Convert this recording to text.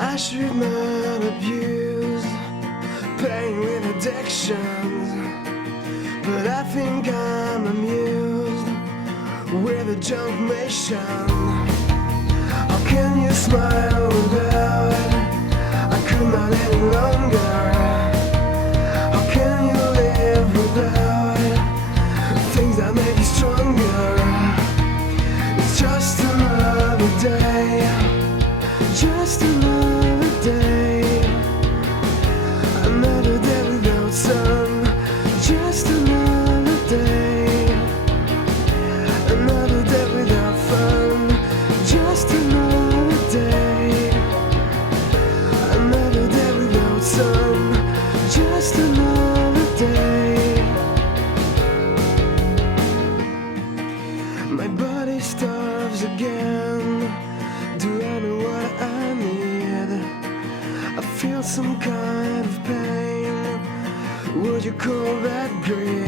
I should not abuse pain with addictions, but I think I'm amused with a junk mission. How can you smile without? I could not any longer. How can you live without things that make you stronger? It's just another day, just another day, another day without sun, just another day, another day without fun, just another day, another day without sun, just another day. My body starves again. Do I know what I need? I feel some kind of pain. Would you call that greed?